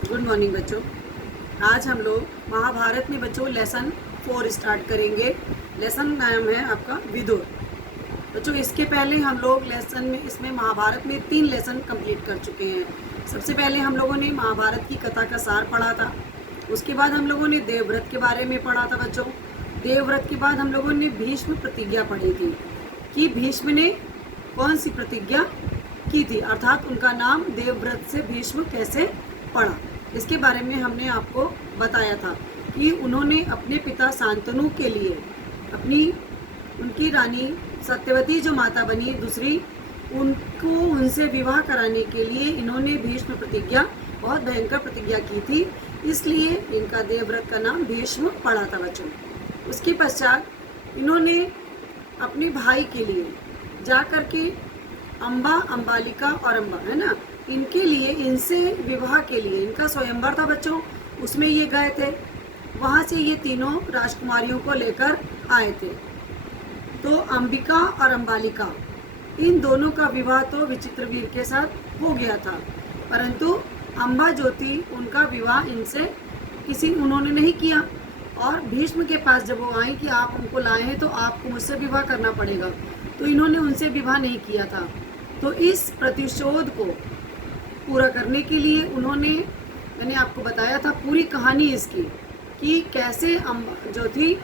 Good morning बच्चों। आज हम लोग महाभारत में बच्चों लेसन 4 स्टार्ट करेंगे। लेसन नाम है आपका विदुर। बच्चों इसके पहले हम लोग लेसन में इसमें महाभारत में 3 लेसन कंप्लीट कर चुके हैं। सबसे पहले हम लोगों ने महाभारत की कथा का सार पढ़ा था। उसके बाद हम लोगों ने देवव्रत के बारे में पढ़ा था बच्चों। देवव्रत के बाद हम लोगों ने भीष्म प्रतिज्ञा पढ़ी थी कि भीष्म ने कौन सी प्रतिज्ञा की थी, अर्थात उनका नाम देवव्रत से भीष्म कैसे पड़ा। इसके बारे में हमने आपको बताया था कि उन्होंने अपने पिता शांतनु के लिए उनकी रानी सत्यवती जो माता बनी दूसरी, उनसे विवाह कराने के लिए इन्होंने भीष्म प्रतिज्ञा, बहुत भयंकर प्रतिज्ञा की थी, इसलिए इनका देवव्रत का नाम भीष्म पड़ा था बच्चों। उसके पश्चात इन्होंने अपने भाई के लिए जा कर के अम्बा, अम्बालिका और अम्बा है ना, इनके लिए, इनसे विवाह के लिए इनका स्वयंवर था बच्चों, उसमें ये गए थे। वहाँ से ये तीनों राजकुमारियों को लेकर आए थे। तो अंबिका और अम्बालिका, इन दोनों का विवाह तो विचित्रवीर के साथ हो गया था, परंतु अम्बा जो थी उनका विवाह इनसे उन्होंने नहीं किया। और भीष्म के पास जब वो आई कि आप हमको लाए हैं तो आपको मुझसे विवाह करना पड़ेगा, तो इन्होंने उनसे विवाह नहीं किया था। तो इस प्रतिशोध को पूरा करने के लिए मैंने आपको बताया था पूरी कहानी इसकी, कि कैसे अम्बा जो थी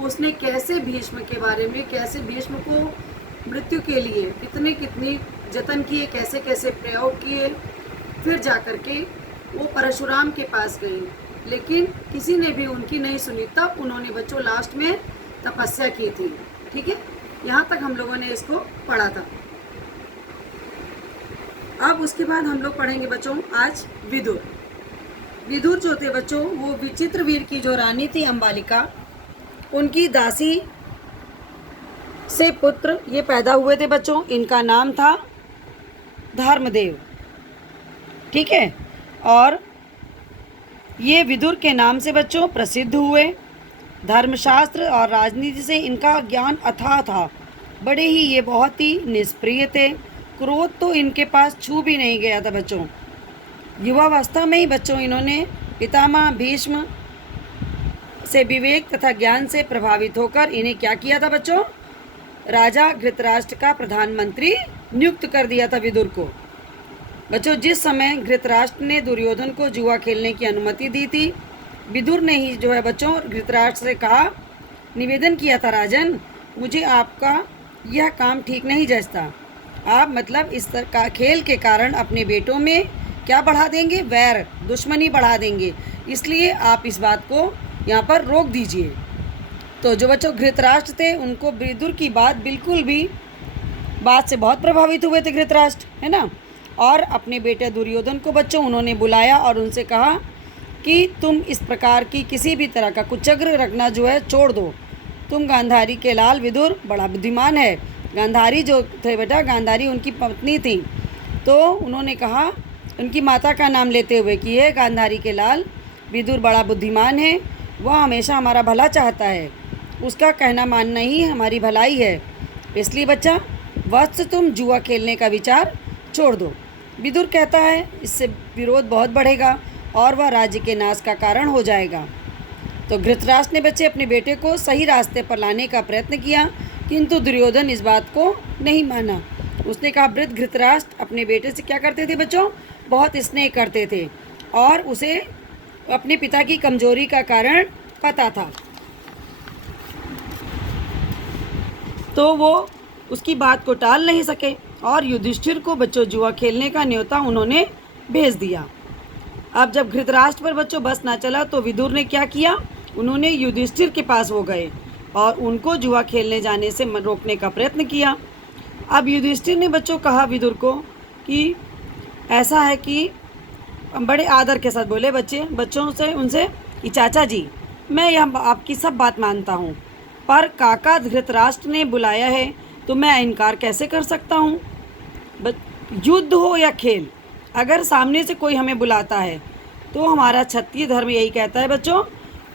उसने कैसे भीष्म के बारे में, कैसे भीष्म को मृत्यु के लिए कितनी जतन किए, कैसे कैसे प्रयोग किए, फिर जाकर के वो परशुराम के पास गई, लेकिन किसी ने भी उनकी नहीं सुनी। तब उन्होंने बच्चों लास्ट में तपस्या की थी। ठीक है, यहाँ तक हम लोगों ने इसको पढ़ा था। अब उसके बाद हम लोग पढ़ेंगे बच्चों आज विदुर। विदुर जो थे बच्चों, वो विचित्रवीर की जो रानी थी अम्बालिका, उनकी दासी से पुत्र ये पैदा हुए थे बच्चों। इनका नाम था धर्मदेव। ठीक है, और ये विदुर के नाम से बच्चों प्रसिद्ध हुए। धर्मशास्त्र और राजनीति से इनका ज्ञान अथाह था। बड़े ही ये बहुत ही निष्प्रिय थे। क्रोध तो इनके पास छू भी नहीं गया था बच्चों। युवावस्था में ही बच्चों इन्होंने पितामह भीष्म से विवेक तथा ज्ञान से प्रभावित होकर इन्हें क्या किया था बच्चों, राजा धृतराष्ट्र का प्रधानमंत्री नियुक्त कर दिया था विदुर को। बच्चों जिस समय धृतराष्ट्र ने दुर्योधन को जुआ खेलने की अनुमति दी थी, विदुर ने ही जो है बच्चों धृतराष्ट्र से कहा, निवेदन किया था, राजन मुझे आपका यह काम ठीक नहीं जचता। आप मतलब इस तरह का खेल के कारण अपने बेटों में क्या बढ़ा देंगे, वैर, दुश्मनी बढ़ा देंगे, इसलिए आप इस बात को यहाँ पर रोक दीजिए। तो जो बच्चों धृतराष्ट्र थे उनको विदुर की बात से बहुत प्रभावित हुए थे धृतराष्ट्र, है ना। और अपने बेटे दुर्योधन को बच्चों उन्होंने बुलाया और उनसे कहा कि तुम इस प्रकार की किसी भी तरह का कुचक्र रखना जो है छोड़ दो। तुम गांधारी के लाल विदुर बड़ा बुद्धिमान है। गांधारी जो थे बेटा, गांधारी उनकी पत्नी थी, तो उन्होंने कहा उनकी माता का नाम लेते हुए कि ये गांधारी के लाल विदुर बड़ा बुद्धिमान है, वह हमेशा हमारा भला चाहता है, उसका कहना मानना ही हमारी भलाई है, इसलिए बच्चा वत्स तुम जुआ खेलने का विचार छोड़ दो। विदुर कहता है इससे विरोध बहुत बढ़ेगा और वह राज्य के नाश का कारण हो जाएगा। तो धृतराष्ट्र ने बच्चे अपने बेटे को सही रास्ते पर लाने का प्रयत्न किया, किंतु दुर्योधन इस बात को नहीं माना। उसने कहा, वृद्ध धृतराष्ट्र अपने बेटे से क्या करते थे बच्चों, बहुत स्नेह करते थे और उसे अपने पिता की कमजोरी का कारण पता था, तो वो उसकी बात को टाल नहीं सके और युधिष्ठिर को बच्चों जुआ खेलने का न्योता उन्होंने भेज दिया। अब जब धृतराष्ट्र पर बच्चों बस ना चला तो विदुर ने क्या किया, उन्होंने युधिष्ठिर के पास वो गए और उनको जुआ खेलने जाने से रोकने का प्रयत्न किया। अब युधिष्ठिर ने बच्चों कहा विदुर को कि ऐसा है कि बड़े आदर के साथ बोले बच्चों से उनसे कि चाचा जी, मैं यह आपकी सब बात मानता हूँ, पर काका धृतराष्ट्र ने बुलाया है तो मैं इनकार कैसे कर सकता हूँ। युद्ध हो या खेल, अगर सामने से कोई हमें बुलाता है तो हमारा क्षत्रिय धर्म यही कहता है बच्चों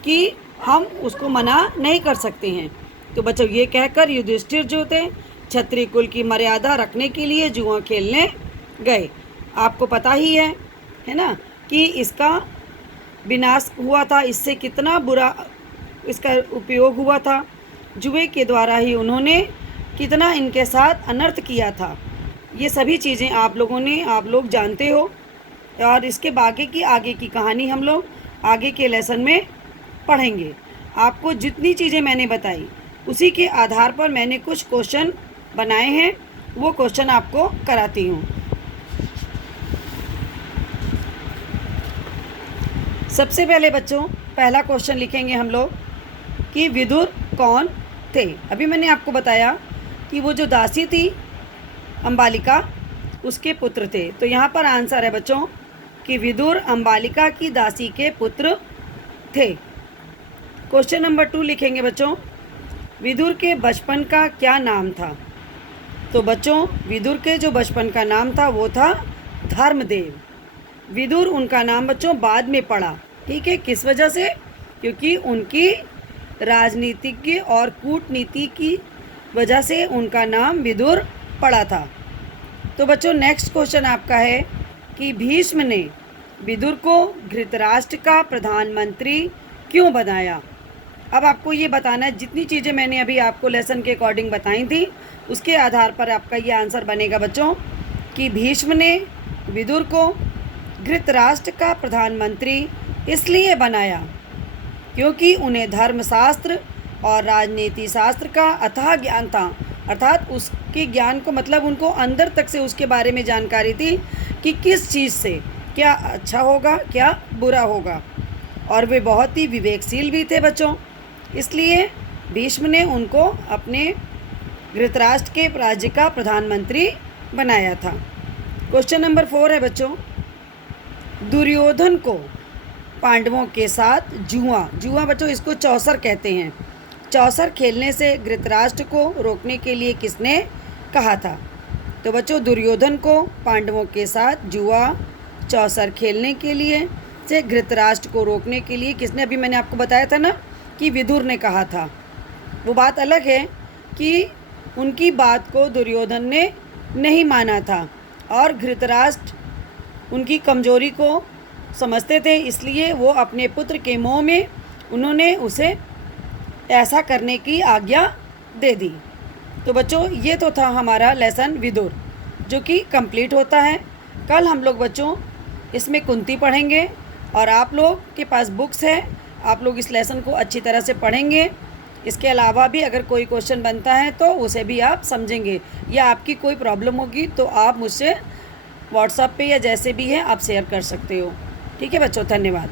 कि हम उसको मना नहीं कर सकते हैं। तो बच्चों ये कहकर युधिष्ठिर जो थे क्षत्रिय कुल की मर्यादा रखने के लिए जुआ खेलने गए। आपको पता ही है ना, कि इसका विनाश हुआ था, इससे कितना बुरा इसका उपयोग हुआ था, जुए के द्वारा ही उन्होंने कितना इनके साथ अनर्थ किया था। ये सभी चीज़ें आप लोग जानते हो, और इसके आगे की कहानी हम लोग आगे के लेसन में पढ़ेंगे। आपको जितनी चीज़ें मैंने बताई उसी के आधार पर मैंने कुछ क्वेश्चन बनाए हैं, वो क्वेश्चन आपको कराती हूँ। सबसे पहले बच्चों पहला क्वेश्चन लिखेंगे हम लोग कि विदुर कौन थे। अभी मैंने आपको बताया कि वो जो दासी थी अंबालिका, उसके पुत्र थे। तो यहाँ पर आंसर है बच्चों कि विदुर अंबालिका की दासी के पुत्र थे। क्वेश्चन नंबर 2 लिखेंगे बच्चों, विदुर के बचपन का क्या नाम था। तो बच्चों विदुर के जो बचपन का नाम था वो था धर्मदेव। विदुर उनका नाम बच्चों बाद में पड़ा, ठीक है। किस वजह से? क्योंकि उनकी राजनीतिज्ञ और कूटनीति की वजह से उनका नाम विदुर पड़ा था। तो बच्चों नेक्स्ट क्वेश्चन आपका है कि भीष्म ने विदुर को धृतराष्ट्र का प्रधानमंत्री क्यों बनाया। अब आपको ये बताना है, जितनी चीज़ें मैंने अभी आपको लेसन के अकॉर्डिंग बताई थी उसके आधार पर आपका ये आंसर बनेगा बच्चों कि भीष्म ने विदुर को धृतराष्ट्र का प्रधानमंत्री इसलिए बनाया क्योंकि उन्हें धर्मशास्त्र और राजनीति शास्त्र का अथाह ज्ञान था। अर्थात उसके ज्ञान को मतलब उनको अंदर तक से उसके बारे में जानकारी थी कि किस चीज़ से क्या अच्छा होगा क्या बुरा होगा, और वे बहुत ही विवेकशील भी थे बच्चों। इसलिए भीष्म ने उनको अपने धृतराष्ट्र के राज्य का प्रधानमंत्री बनाया था। क्वेश्चन नंबर 4 है बच्चों, दुर्योधन को पांडवों के साथ जुआ बच्चों इसको चौसर कहते हैं, चौसर खेलने से धृतराष्ट्र को रोकने के लिए किसने कहा था। तो बच्चों दुर्योधन को पांडवों के साथ जुआ चौसर खेलने के लिए से धृतराष्ट्र को रोकने के लिए किसने, अभी मैंने आपको बताया था ना कि विदुर ने कहा था। वो बात अलग है कि उनकी बात को दुर्योधन ने नहीं माना था और धृतराष्ट्र उनकी कमजोरी को समझते थे, इसलिए वो अपने पुत्र के मोह में उन्होंने उसे ऐसा करने की आज्ञा दे दी। तो बच्चों ये तो था हमारा लेसन विदुर जो कि कंप्लीट होता है। कल हम लोग बच्चों इसमें कुंती पढ़ेंगे और आप लोग के पास बुक्स है, आप लोग इस लेसन को अच्छी तरह से पढ़ेंगे। इसके अलावा भी अगर कोई क्वेश्चन बनता है तो उसे भी आप समझेंगे, या आपकी कोई प्रॉब्लम होगी तो आप मुझसे व्हाट्सएप पे या जैसे भी है आप शेयर कर सकते हो। ठीक है बच्चों, धन्यवाद।